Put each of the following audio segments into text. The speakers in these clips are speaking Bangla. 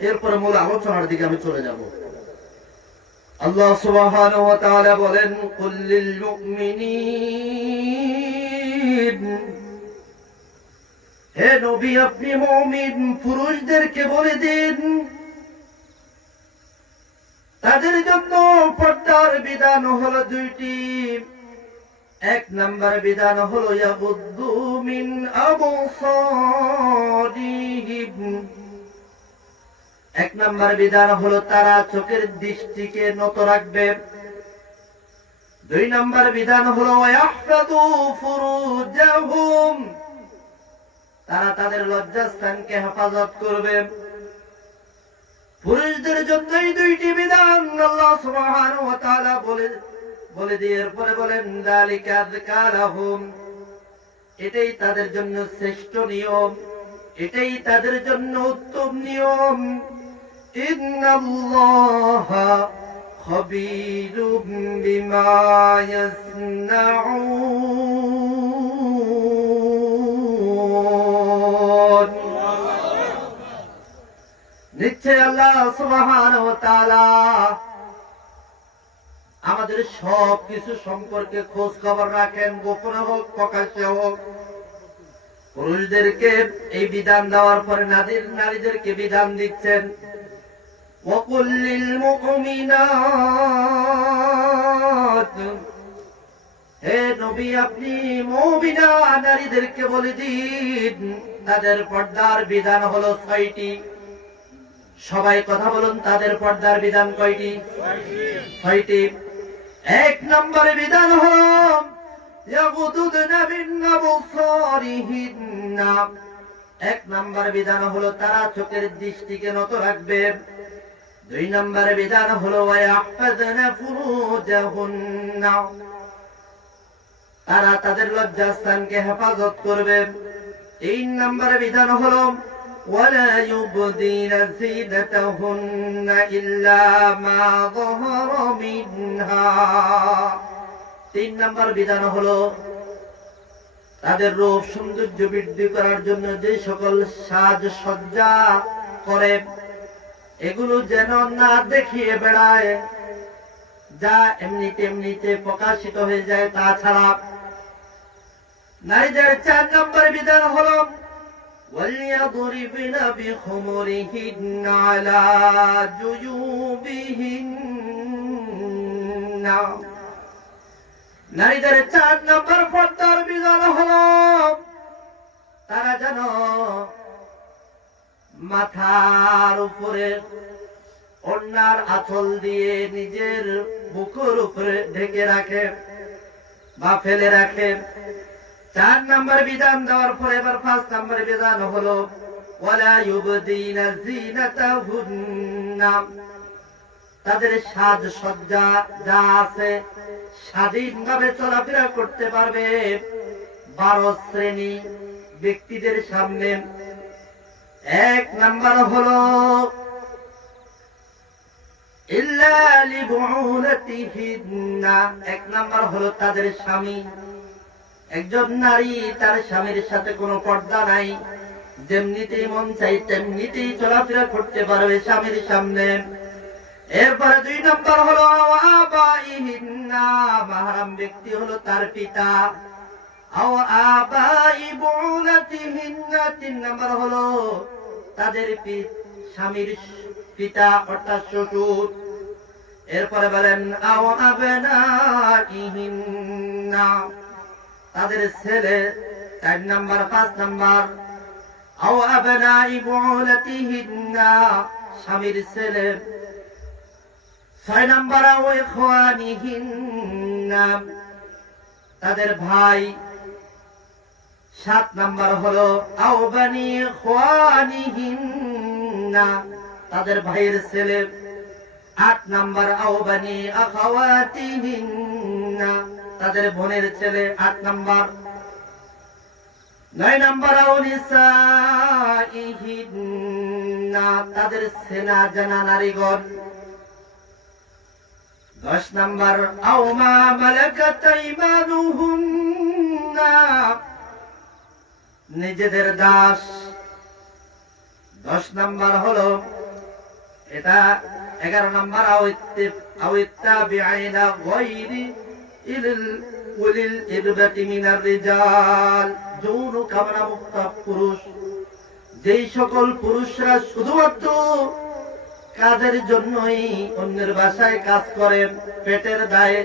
এরপরে মূল আলোচনার দিকে আমি চলে যাব। আল্লাহ সুবহানাহু ওয়া তাআলা বলেন, কুল লিল মুমিনিন। হে নবী, আপনি মুমিন, পুরুষদেরকে বলে দিন। তাদের জন্য পর্দার বিধান হলো দুইটি। এক নাম্বার বিধান হলো, ইয়াবুদ্দু মিন আবসারিহিম। এক নাম্বার বিধান হলো তারা চোখের দৃষ্টিকে নত রাখবে। দুই নাম্বার বিধান হলো তারা তাদের লজ্জাস্থানকে হেফাজত করবে। পুরুষদের জন্য এই দুইটি বিধান, আল্লাহ বলে বলে দিয়ে এরপরে বলেন এটাই তাদের জন্য শ্রেষ্ঠ নিয়ম, এটাই তাদের জন্য উত্তম নিয়ম। আল্লাহ সুবহানাহু ওয়া তাআলা আমাদের সব কিছু সম্পর্কে খোঁজ খবর রাখেন, গোপনে হোক, প্রকাশ্যে হোক। পুরুষদেরকে এই বিধান দেওয়ার পরে নারীদেরকে বিধান দিচ্ছেন। وقل للمؤمنات হে নবী আপনি মুমিনা নারীদেরকে বলে দিন তাদের পর্দার বিধান হলো ছয়টি সবাই কথা বলুন তাদের পর্দার বিধান কয়টি ছয়টি এক নম্বরে বিধান হল ইয়াগুদুদনা মিন আবসারিহিন্না এক নম্বর বিধান হলো তারা চোখের দৃষ্টিকে নত রাখবে দুই নম্বরে বিধান হলো ওয়াহফাযনা ফুরুজাহুন্না তারা তাদের লজ্জাস্থানকে হেফাজত করবে তিন নম্বরে বিধান হলো ولا يبدين زينتهن إلا ما ظهر منها তিন নম্বর বিধান হলো তাদের রূপ সৌন্দর্য বৃদ্ধি করার জন্য যে সকল সাজ সজ্জা করে এগুলো যেন না দেখিয়ে বেড়ায় যা এমনিতে এমনিতে প্রকাশিত হয়ে যায় তাছাড়া নারীদের চার নম্বর বিধান হলো وليضربن بخمرهن على جيوبهن নারীদের চার নম্বর পর্দার বিধান হল তারা যেন মাথার উপরে, অন্যার আঁচল দিয়ে নিজের বুকুর উপরে ঢেকে রাখে, বা ফেলে রাখে। চার নম্বর বিধান দেওয়ার পরে এবার পাঁচ নম্বর বিধান হলো তাদের সাজ সজ্জা যা আছে, স্বাধীনভাবে চলাফেরা করতে পারবে। বারো শ্রেণি ব্যক্তিদের সামনে এক নাম্বার হলো এক নাম্বার হলো তাদের স্বামী। একজন নারী তার স্বামীর সাথে কোনো পর্দা নাই। যেমনিতেই মন চাই তেমনিতেই চলাফেরা করতে পারবে স্বামীর সামনে। এরপরে দুই নম্বর হলো মাহারাম ব্যক্তি হলো তার পিতা। তিন নম্বর হলো তাদের স্বামীর পিতা অর্থাৎ শ্বশুর। এরপরে বলেন তাদের ছেলে চার নাম্বার, পাঁচ নাম্বার। স্বামীর ছেলে ছয় নাম্বার তাদের ভাই সাত নাম্বার হলো, আও বানি ইখওয়ানিহিন্না তাদের ভাইয়ের ছেলে। আট নাম্বার, আও বানি আখাওয়াতিহিন্না তাদের বোনের ছেলে। আট নাম্বার, নয় নাম্বার, আও তাদের সেনা জানা নারীগণ। দশ নাম্বার, আও মা মালাকাত আইমানুহুন্না নিজেদের দাস। দশ নাম্বার হলো, এটা এগারো নম্বর সকল পুরুষরা শুধুমাত্র কাজের জন্যই বাসায় কাজ পেটের দায়ে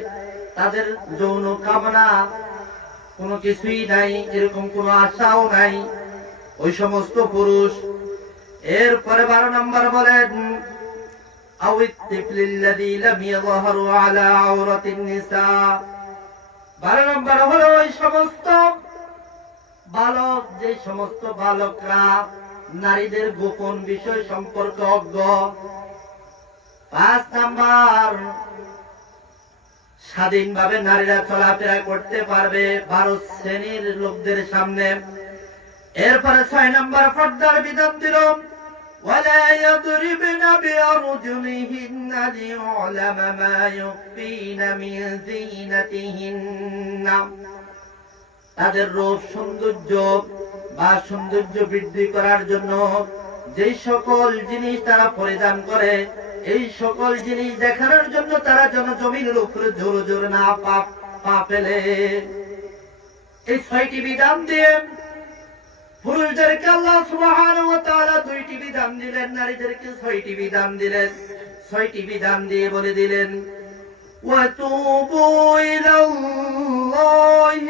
তাদের যৌন কামনা কোনো কিছুই নাই, এরকম কোনো আশাও নাই। ওই সমস্ত পুরুষ। এরপরে বারো নম্বর বলেন বারো ওই সমস্ত বালক, যে সমস্ত নারীদের গোপন বিষয় সম্পর্কে অজ্ঞ। পাঁচ নাম্বার স্বাধীনভাবে নারীরা চলাফেরা করতে পারবে বারো শ্রেণীর লোকদের সামনে এরপরে ছয় নম্বর পর্দার বিধান দিল ولا يضربن بأرجلهن ليعلم ما يخفين من زينتهن তাদের রূপ সৌন্দর্য বা সৌন্দর্য বৃদ্ধি করার জন্য যেই সকল জিনিস তারা পরিধান করে এই সকল জিনিস দেখানোর জন্য তারা যেন জমিনের উপরে জোর জোর না পা পা ফেলে এই ছয়টি বিধান দিয়ে পুরুষদেরকে আল্লাহ সুবহানাহু ওয়া তাআলা দুইটি বিধান দিলেন নারীদেরকে ছয়টি বিধান দিলেন ছয়টি বিধান দিয়ে বলে দিলেন وتوبوا إلى الله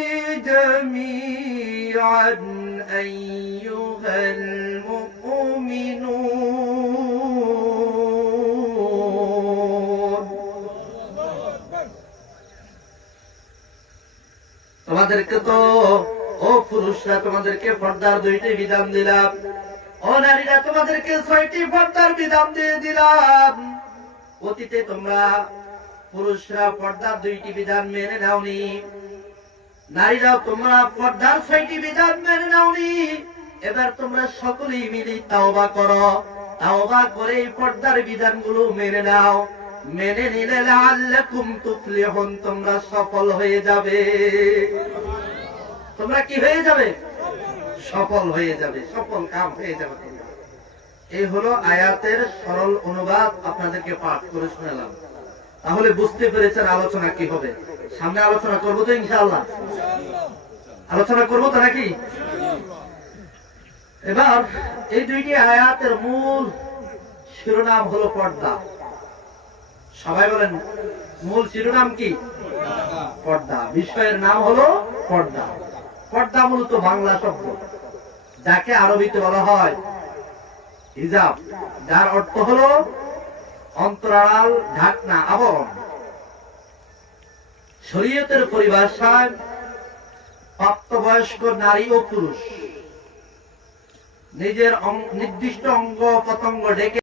جميعا أيها তোমাদেরকে তো, ও পুরুষরা তোমাদেরকে পর্দার দুইটি বিধান দিলাম। ও নারীরা তোমাদেরকে ছয়টি পর্দার বিধান দিয়ে দিলাম। অতীতে তোমরা পুরুষরা পর্দার দুইটি বিধান মেনে নাওনি। নারীরা তোমরা পর্দার ছয়টি বিধান মেনে নাওনি। এবার তোমরা সকলেই মিলি তাওবা করো। তাওবা করে এই পর্দার বিধানগুলো মেনে নাও। মেনে নিলে আল্লাকুম তুফলিহুন, তোমরা সফল হয়ে যাবে। তোমরা কি হয়ে যাবে? সফল হয়ে যাবে, সফল কাম হয়ে যাবে এই হলো আয়াতের সরল অনুবাদ, আপনাদেরকে পাঠ করে শোনালাম। তাহলে বুঝতে পেরেছেন আলোচনা কি হবে। সামনে আলোচনা করব তো ইনশাআল্লাহ? আলোচনা করব তো নাকি? এবার এই দুইটি আয়াতের মূল শিরোনাম হলো পর্দা। সবাই বলেন, মূল শিরোনাম কি? পর্দা। বিষয়ের নাম হলো পর্দা। পর্দা মূলত বাংলা শব্দ। যাকে আরবিতে বলা হয় হিজাব। যার অর্থ হলো অন্তরাল, ঢাকনা, আবরণ। শরীয়তের পরিভাষায় প্রাপ্তবয়স্ক নারী ও পুরুষ। নিজের নির্দিষ্ট অঙ্গ পতঙ্গ ডেকে